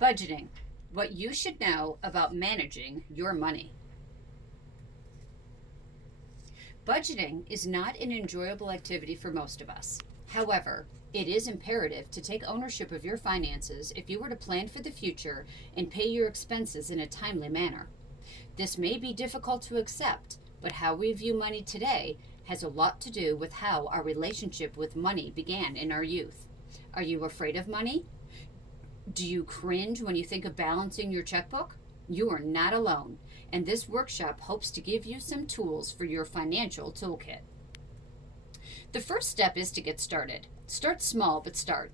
Budgeting, what you should know about managing your money. Budgeting is not an enjoyable activity for most of us. However, it is imperative to take ownership of your finances if you were to plan for the future and pay your expenses in a timely manner. This may be difficult to accept, but how we view money today has a lot to do with how our relationship with money began in our youth. Are you afraid of money? Do you cringe when you think of balancing your checkbook? You are not alone, and this workshop hopes to give you some tools for your financial toolkit. The first step is to get started. Start small, but start.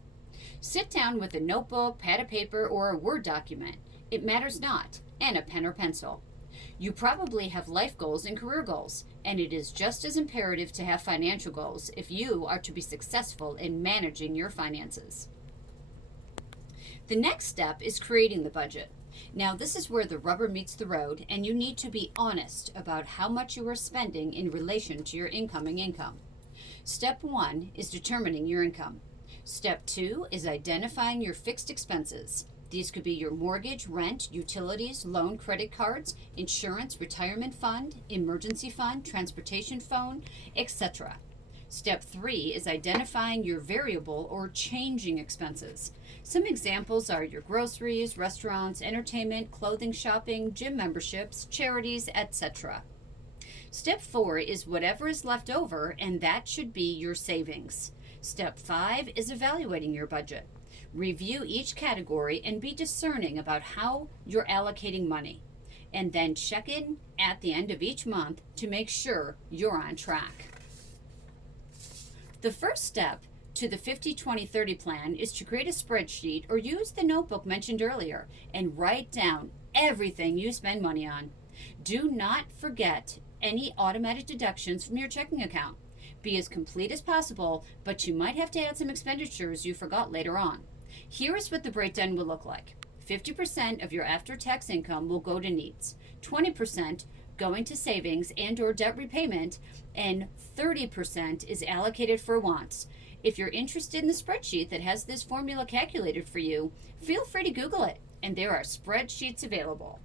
Sit down with a notebook, pad of paper, or a Word document. It matters not, and a pen or pencil. You probably have life goals and career goals, and it is just as imperative to have financial goals if you are to be successful in managing your finances. The next step is creating the budget. Now, this is where the rubber meets the road, and you need to be honest about how much you are spending in relation to your incoming income. Step 1 is determining your income. Step 2 is identifying your fixed expenses. These could be your mortgage, rent, utilities, loan, credit cards, insurance, retirement fund, emergency fund, transportation fund, etc. Step 3 is identifying your variable or changing expenses. Some examples are your groceries, restaurants, entertainment, clothing, shopping, gym memberships, charities, etc. Step 4 is whatever is left over, and that should be your savings. Step 5 is evaluating your budget. Review each category and be discerning about how you're allocating money. And then check in at the end of each month to make sure you're on track. The first step to the 50-20-30 plan is to create a spreadsheet or use the notebook mentioned earlier and write down everything you spend money on. Do not forget any automatic deductions from your checking account. Be as complete as possible, but you might have to add some expenditures you forgot later on. Here is what the breakdown will look like. 50% of your after-tax income will go to needs, 20% going to savings and or debt repayment, and 30% is allocated for wants. If you're interested in the spreadsheet that has this formula calculated for you, feel free to Google it, and there are spreadsheets available.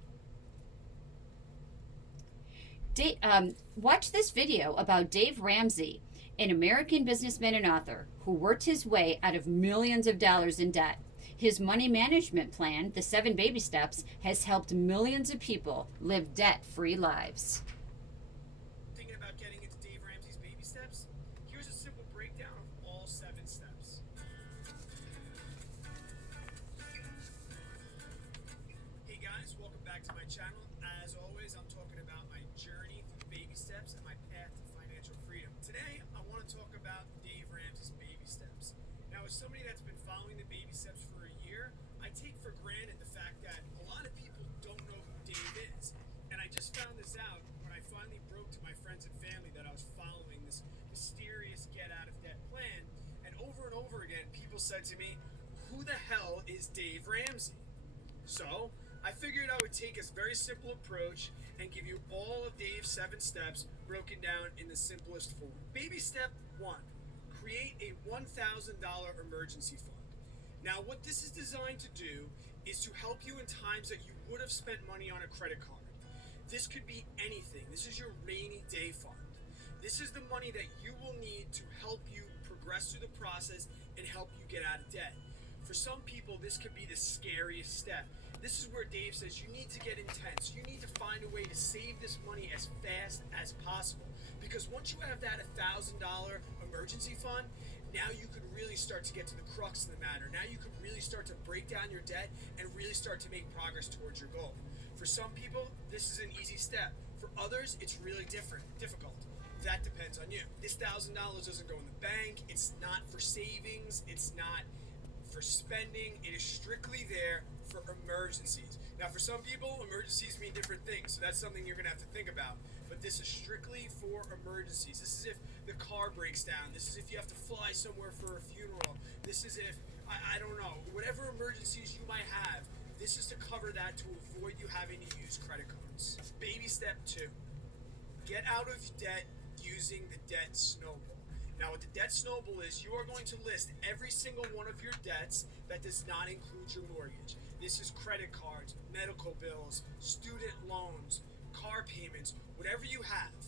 Watch this video about Dave Ramsey, an American businessman and author who worked his way out of millions of dollars in debt. His money management plan, the 7 Baby Steps, has helped millions of people live debt-free lives. Thinking about getting into Dave Ramsey's Baby Steps? Here's a simple breakdown of all 7 steps. Hey guys, welcome back to my channel. As always, I'm talking about my journey through baby steps and my path to financial freedom. Today, I want to talk about Dave Ramsey's Baby Steps. Now, as somebody that's been following the baby steps for a year, I take for granted the fact that a lot of people don't know who Dave is. And I just found this out when I finally broke to my friends and family that I was following this mysterious get out of debt plan. And over again, people said to me, who the hell is Dave Ramsey? So I figured I would take a very simple approach and give you all of Dave's 7 steps broken down in the simplest form. Baby step 1. Create a $1,000 emergency fund. Now, what this is designed to do is to help you in times that you would have spent money on a credit card. This could be anything. This is your rainy day fund. This is the money that you will need to help you progress through the process and help you get out of debt. For some people, this could be the scariest step. This is where Dave says you need to get intense. You need to find a way to save this money as fast as possible. Because once you have that $1,000 emergency fund, now you could really start to get to the crux of the matter. Now you could really start to break down your debt and really start to make progress towards your goal. For some people, this is an easy step. For others, it's really difficult. That depends on you. This $1,000 doesn't go in the bank. It's not for savings. It's not for spending. It is strictly there for emergencies. Now, for some people, emergencies mean different things, so that's something you're going to have to think about. But this is strictly for emergencies. This is if the car breaks down. This is if you have to fly somewhere for a funeral. This is if, I don't know, whatever emergencies you might have, this is to cover that to avoid you having to use credit cards. Baby step 2. Get out of debt using the debt snowball. Now, what the debt snowball is, you are going to list every single one of your debts that does not include your mortgage. This is credit cards, medical bills, student loans, car payments, whatever you have.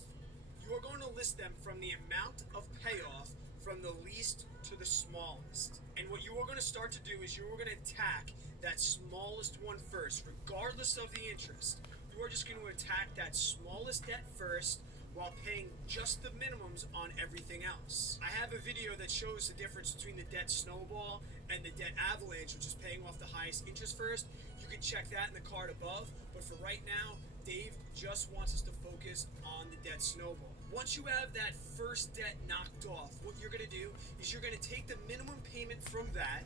You are going to list them from the amount of payoff from the least to the smallest. And what you are going to start to do is you are going to attack that smallest one first, regardless of the interest. You are just going to attack that smallest debt first while paying just the minimums on everything else. I have a video that shows the difference between the debt snowball and the debt avalanche, which is paying off the highest interest first. You can check that in the card above, but for right now, Dave just wants us to focus on the debt snowball. Once you have that first debt knocked off, what you're going to do is you're going to take the minimum payment from that,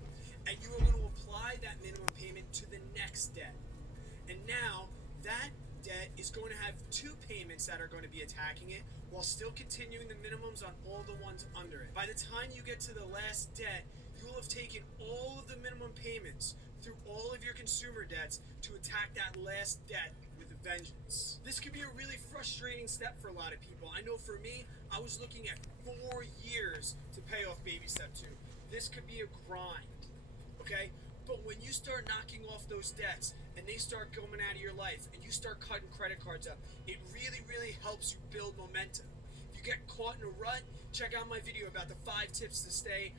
and you are going to apply that minimum payment to the next debt. And now that debt is going to have two payments that are going to be attacking it while still continuing the minimums on all the ones under it. By the time you get to the last debt, you will have taken all of the minimum payments through all of your consumer debts to attack that last debt with a vengeance. This could be a really frustrating step for a lot of people. I know for me, I was looking at 4 years to pay off baby step 2. This could be a grind, okay? But when you start knocking off those debts and they start coming out of your life and you start cutting credit cards up, it really, really helps you build momentum. If you get caught in a rut, check out my video about the 5 tips to stay,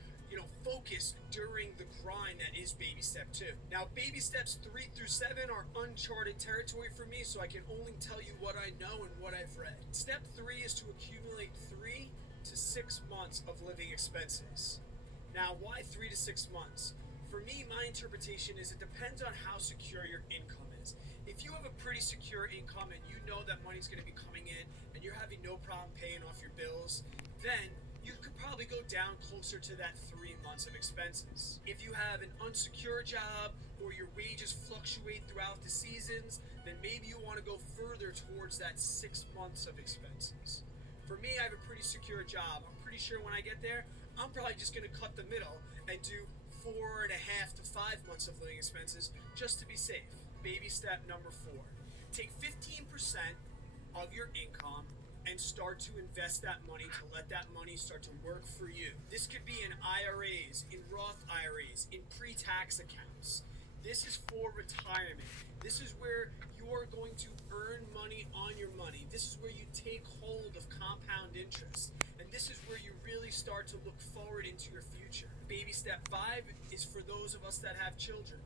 focused during the grind that is baby step 2. Now, baby steps 3 through 7 are uncharted territory for me, so I can only tell you what I know and what I've read. Step 3 is to accumulate 3 to 6 months of living expenses. Now, why 3 to 6 months? For me, my interpretation is it depends on how secure your income is. If you have a pretty secure income and you know that money's going to be coming in and you're having no problem paying off your bills, then you could probably go down closer to that 3 months of expenses. If you have an unsecure job or your wages fluctuate throughout the seasons, then maybe you want to go further towards that 6 months of expenses. For me, I have a pretty secure job. I'm pretty sure when I get there, I'm probably just going to cut the middle and do 4.5 to 5 months of living expenses just to be safe. Baby step number 4. Take 15% of your income and start to invest that money to let that money start to work for you. This could be in IRAs, in Roth IRAs, in pre-tax accounts. This is for retirement. This is where you are going to earn money on your money. This is where you take hold of compound interest. And this is where you really start to look forward into your future. Baby step 5 is for those of us that have children.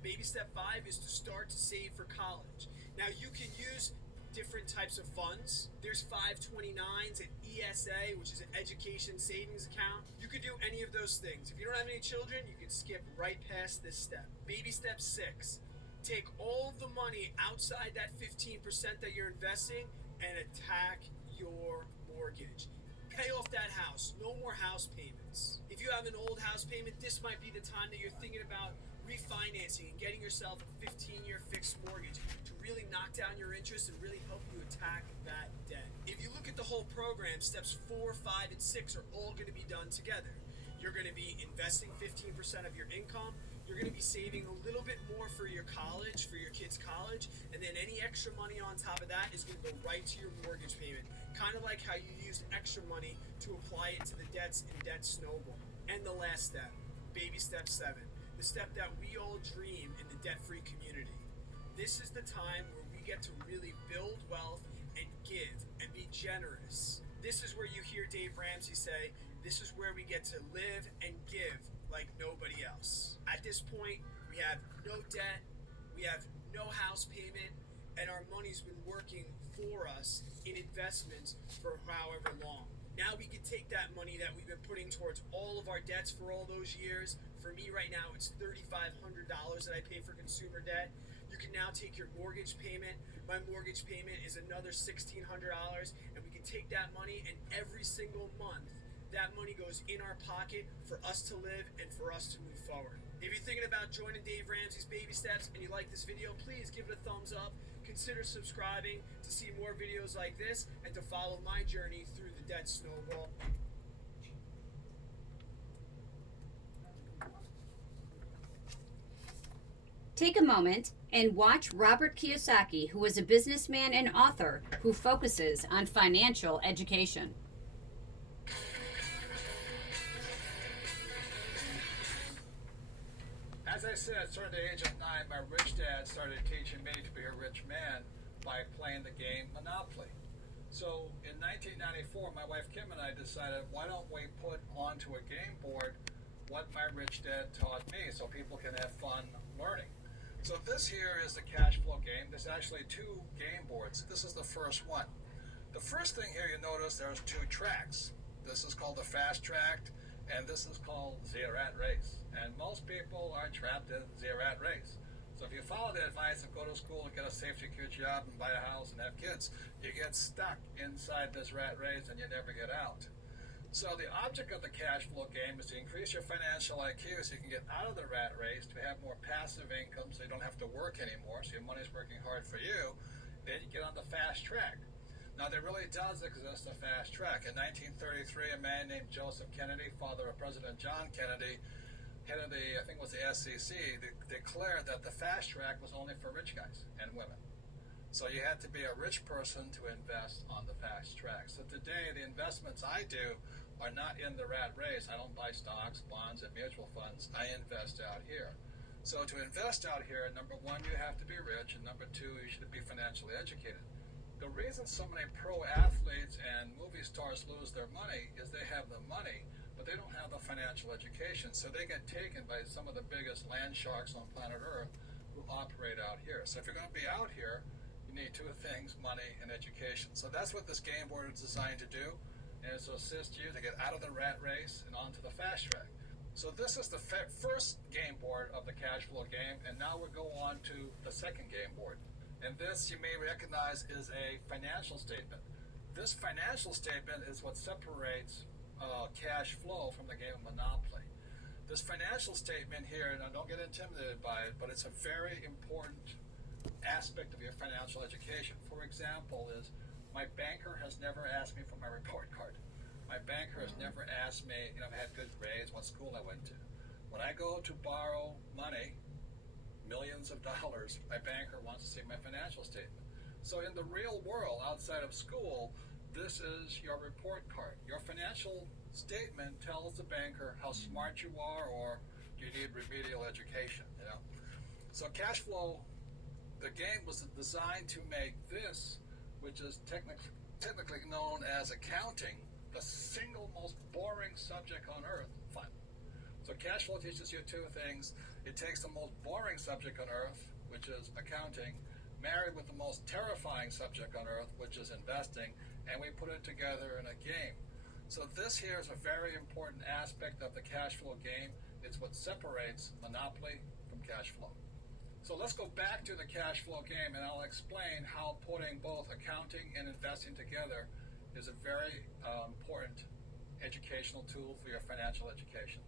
Baby step 5 is to start to save for college. Now, you can use different types of funds. There's 529s, an ESA, which is an education savings account. You could do any of those things. If you don't have any children, you can skip right past this step. Baby step 6, take all of the money outside that 15% that you're investing and attack your mortgage. Pay off that house. No more house payments. If you have an old house payment, this might be the time that you're thinking about refinancing and getting yourself a 15-year fixed mortgage to really knock down your interest and really help you attack that debt. If you look at the whole program, steps 4, 5, and 6 are all going to be done together. You're going to be investing 15% of your income. You're going to be saving a little bit more for your college, for your kids' college, and then any extra money on top of that is going to go right to your mortgage payment. Kind of like how you used extra money to apply it to the debts in Debt Snowball. And the last step, baby step 7, the step that we all dream in the debt-free community. This is the time where we get to really build wealth and give and be generous. This is where you hear Dave Ramsey say, this is where we get to live and give like nobody else. At this point, we have no debt, we have no house payment, and our money's been working for us in investments for however long. Now we can take that money that we've been putting towards all of our debts for all those years. For me right now, it's $3,500 that I pay for consumer debt. You can now take your mortgage payment. My mortgage payment is another $1,600, and we can take that money, and every single month, that money goes in our pocket for us to live and for us to move forward. If you're thinking about joining Dave Ramsey's Baby Steps and you like this video, please give it a thumbs up. Consider subscribing to see more videos like this and to follow my journey through the debt snowball. Take a moment and watch Robert Kiyosaki, who is a businessman and author who focuses on financial education. As as I said, starting at the age of 9, my rich dad started teaching me to be a rich man by playing the game Monopoly. So in 1994, my wife Kim and I decided, why don't we put onto a game board what my rich dad taught me so people can have fun learning. So this here is the cash flow game. There's actually 2 game boards. This is the first one. The first thing here you notice there's 2 tracks. This is called the fast track, and this is called the rat race. And most people are trapped in the rat race. So if you follow the advice of go to school and get a safe, secure job and buy a house and have kids, you get stuck inside this rat race and you never get out. So the object of the cash flow game is to increase your financial IQ so you can get out of the rat race, to have more passive income so you don't have to work anymore, so your money's working hard for you. Then you get on the fast track. Now there really does exist a fast track. In 1933, a man named Joseph Kennedy, father of President John Kennedy, head of the, I think it was the SEC, declared that the fast track was only for rich guys and women. So you had to be a rich person to invest on the fast track. So today, the investments I do are not in the rat race. I don't buy stocks, bonds, and mutual funds. I invest out here. So to invest out here, number 1, you have to be rich, and number 2, you should be financially educated. The reason so many pro athletes and movie stars lose their money is they have the money, but they don't have the financial education, so they get taken by some of the biggest land sharks on planet Earth who operate out here. So if you're going to be out here, you need 2 things, money and education. So that's what this game board is designed to do, and it's to assist you to get out of the rat race and onto the fast track. So this is the first game board of the cash flow game, and now we'll go on to the second game board. And this, you may recognize, is a financial statement. This financial statement is what separates cash flow from the game of Monopoly. This financial statement here, and don't get intimidated by it, but it's a very important aspect of your financial education. For example, is my banker has never asked me for my report card. My banker has never asked me, if I had good grades, what school I went to. When I go to borrow money, millions of dollars, my banker wants to see my financial statement. So in the real world, outside of school, this is your report card. Your financial statement tells the banker how smart you are or you need remedial education. So cash flow, the game was designed to make this, which is technically known as accounting, the single most boring subject on earth, fun. So cash flow teaches you 2 things. It takes the most boring subject on earth, which is accounting, married with the most terrifying subject on earth, which is investing, and we put it together in a game. So this here is a very important aspect of the cash flow game. It's what separates Monopoly from cash flow. So let's go back to the cash flow game, and I'll explain how putting both accounting and investing together is a very important educational tool for your financial education.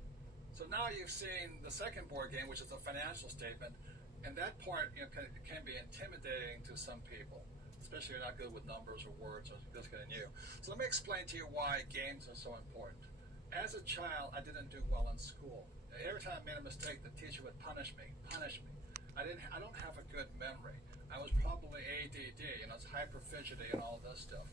So now you've seen the second board game, which is the financial statement, and that part can be intimidating to some people, especially if you're not good with numbers or words or just getting new. So let me explain to you why games are so important. As a child, I didn't do well in school. Every time I made a mistake, the teacher would punish me. I don't have a good memory. I was probably ADD, it's hyper fidgety and all this stuff.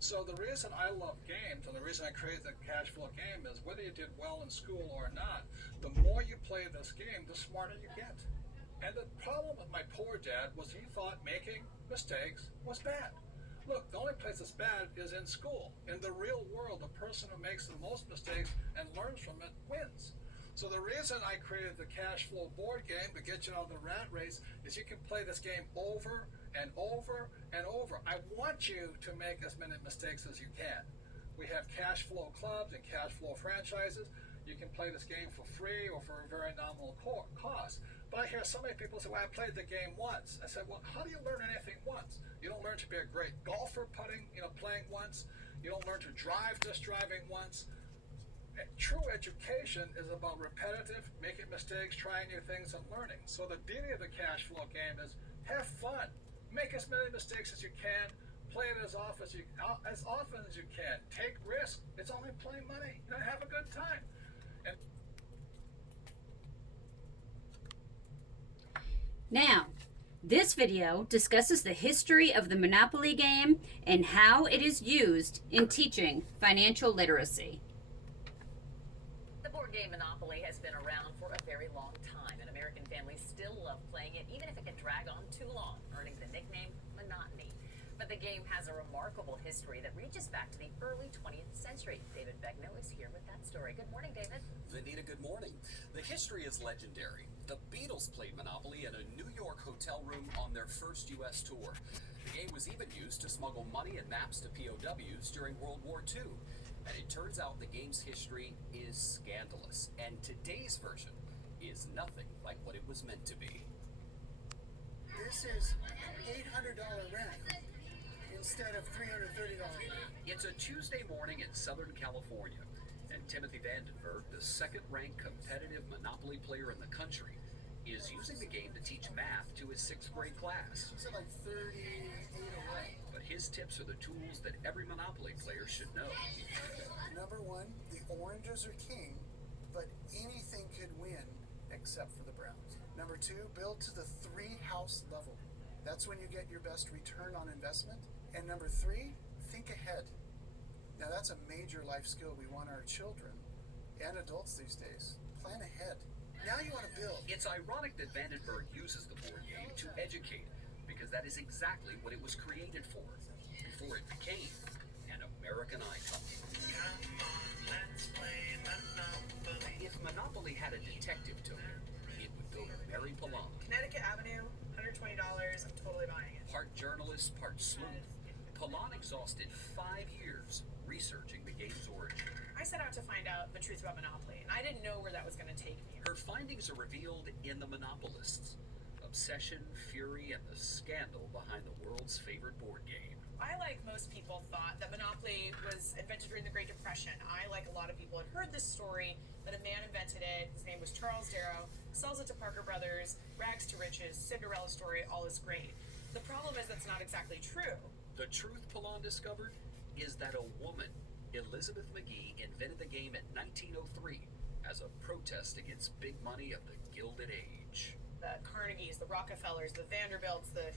So the reason I love games and the reason I created the cash flow game is whether you did well in school or not, the more you play this game, the smarter you get. And the problem with my poor dad was he thought making mistakes was bad. Look, the only place it's bad is in school. In the real world, the person who makes the most mistakes and learns from it wins. So the reason I created the cash flow board game to get you out of the rat race is you can play this game over and over and over. I want you to make as many mistakes as you can. We have cash flow clubs and cash flow franchises. You can play this game for free or for a very nominal cost. But I hear so many people say, well, I played the game once. I said, well, how do you learn anything once? You don't learn to be a great golfer playing once. You don't learn to drive just driving once. True education is about repetitive, making mistakes, trying new things, and learning. So the beauty of the cash flow game is have fun. Make as many mistakes as you can. Play it as often as you can. Take risks. It's only playing money. Have a good time. Now, this video discusses the history of the Monopoly game and how it is used in teaching financial literacy. The board game Monopoly has been around for a very long time. In American drag on too long, earning the nickname Monotony. But the game has a remarkable history that reaches back to the early 20th century. David Begnaud is here with that story. Good morning, David. Vanita, good morning. The history is legendary. The Beatles played Monopoly in a New York hotel room on their first U.S. tour. The game was even used to smuggle money and maps to POWs during World War II. And it turns out the game's history is scandalous, and today's version is nothing like what it was meant to be. This is $800 rent instead of $330. It's a Tuesday morning in Southern California, and Timothy Vandenberg, the second-ranked competitive Monopoly player in the country, is using the game to teach math to his 6th grade class. He's at like 38 away. But his tips are the tools that every Monopoly player should know. Number one, the oranges are king, but anything could win except for the browns. Number two, build to the 3-house level. That's when you get your best return on investment. And number three, think ahead. Now that's a major life skill we want our children and adults these days. Plan ahead. Now you want to build. It's ironic that Vandenberg uses the board game to educate, because that is exactly what it was created for, before it became an American icon. If Monopoly had a detective token, it would go to Mary Pallant. Connecticut Avenue, $120. I'm totally buying it. Part journalist, part sleuth, Pallant exhausted 5 years researching the game's origin. I set out to find out the truth about Monopoly, and I didn't know where that was going to take me. Her findings are revealed in The Monopolists: obsession, fury, and the scandal behind the world's favorite board game. I, like most people, thought that Monopoly was invented during the Great Depression. I, like a lot of people, had heard this story that a man invented it. His name was Charles Darrow, sells it to Parker Brothers, rags to riches, Cinderella story, all is great. The problem is that's not exactly true. The truth Pallant discovered is that a woman, Elizabeth McGee, invented the game in 1903 as a protest against big money of the Gilded Age. The Carnegies, the Rockefellers, the Vanderbilts, the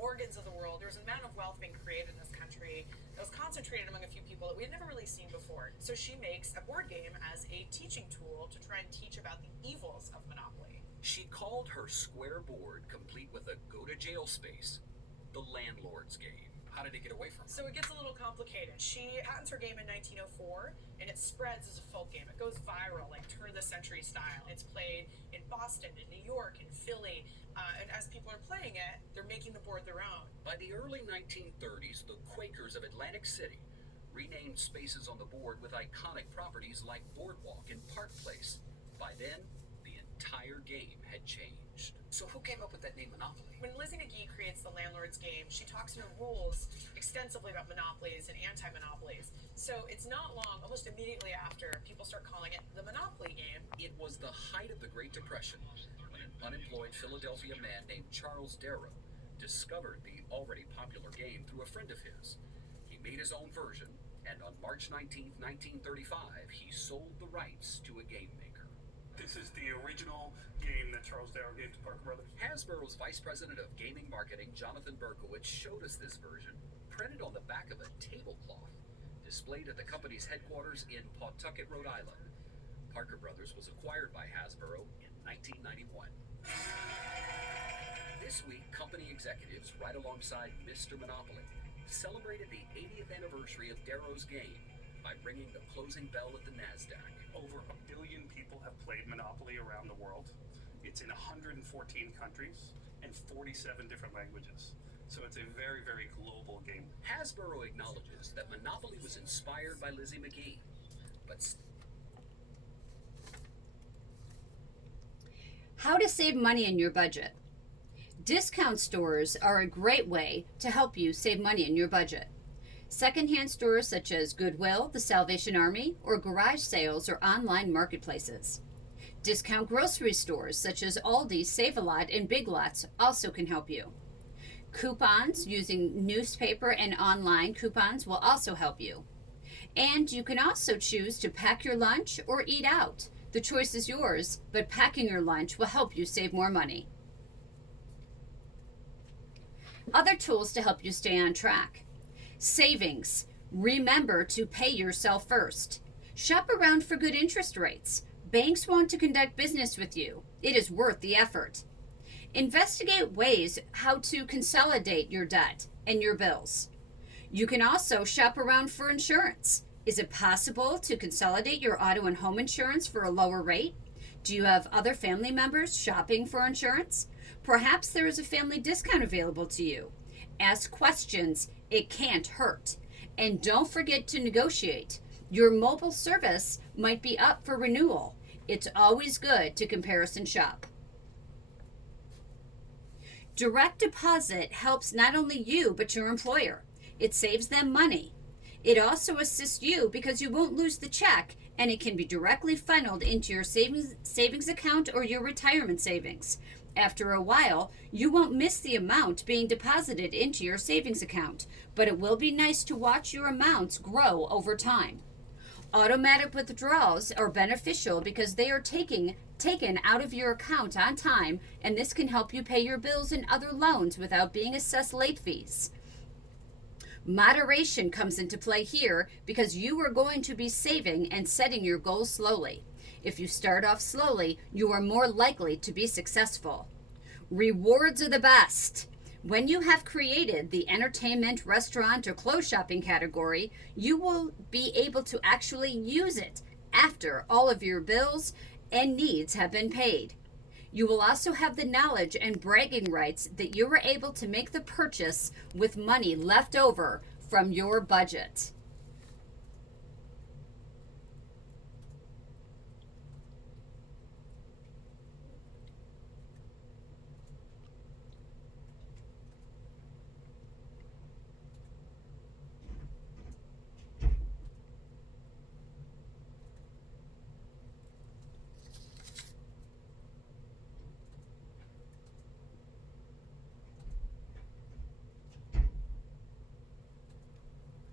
Morgans of the world. There was an amount of wealth being created in this country that was concentrated among a few people that we had never really seen before. So she makes a board game as a teaching tool to try and teach about the evils of Monopoly. She called her square board, complete with a go-to-jail space, the Landlord's Game. How did it get away from her? So it gets a little complicated. She patents her game in 1904, and it spreads as a folk game. It goes viral, like turn-of-the-century style. It's played in Boston, in New York, in Philly, and as people are playing it, they're making the board their own. By the early 1930s, the Quakers of Atlantic City renamed spaces on the board with iconic properties like Boardwalk and Park Place. By then, the entire game had changed. So who came up with that name Monopoly? When Lizzie McGee creates the Landlord's Game, she talks in her rules extensively about monopolies and anti-monopolies. So it's not long, almost immediately after, people start calling it the Monopoly game. It was the height of the Great Depression when an unemployed Philadelphia man named Charles Darrow discovered the already popular game through a friend of his. He made his own version, and on March 19, 1935, he sold the rights to a game maker. This is the original game that Charles Darrow gave to Parker Brothers. Hasbro's Vice President of Gaming Marketing, Jonathan Berkowitz, showed us this version, printed on the back of a tablecloth, displayed at the company's headquarters in Pawtucket, Rhode Island. Parker Brothers was acquired by Hasbro in 1991. This week, company executives, right alongside Mr. Monopoly, celebrated the 80th anniversary of Darrow's game by ringing the closing bell at the NASDAQ. Over 1 billion people have played Monopoly around the world. It's in 114 countries and 47 different languages. So it's a very, very global game. Hasbro acknowledges that Monopoly was inspired by Lizzie McGee, but How to save money in your budget. Discount stores are a great way to help you save money in your budget. Secondhand stores such as Goodwill, the Salvation Army, or garage sales or online marketplaces. Discount grocery stores such as Aldi, Save-A-Lot, and Big Lots also can help you. Coupons using newspaper and online coupons will also help you. And you can also choose to pack your lunch or eat out. The choice is yours, but packing your lunch will help you save more money. Other tools to help you stay on track. Savings. Remember to pay yourself first. Shop around for good interest rates. Banks want to conduct business with you. It is worth the effort. Investigate ways how to consolidate your debt and your bills. You can also shop around for insurance. Is it possible to consolidate your auto and home insurance for a lower rate? Do you have other family members shopping for insurance? Perhaps there is a family discount available to you. Ask questions. It can't hurt. And don't forget to negotiate. Your mobile service might be up for renewal. It's always good to comparison shop. Direct deposit helps not only you, but your employer. It saves them money. It also assists you because you won't lose the check, and it can be directly funneled into your savings account or your retirement savings. After a while, you won't miss the amount being deposited into your savings account, but it will be nice to watch your amounts grow over time. Automatic withdrawals are beneficial because they are taken out of your account on time, and this can help you pay your bills and other loans without being assessed late fees. Moderation comes into play here because you are going to be saving and setting your goals slowly. If you start off slowly, you are more likely to be successful. Rewards are the best. When you have created the entertainment, restaurant, or clothes shopping category, you will be able to actually use it after all of your bills and needs have been paid. You will also have the knowledge and bragging rights that you were able to make the purchase with money left over from your budget.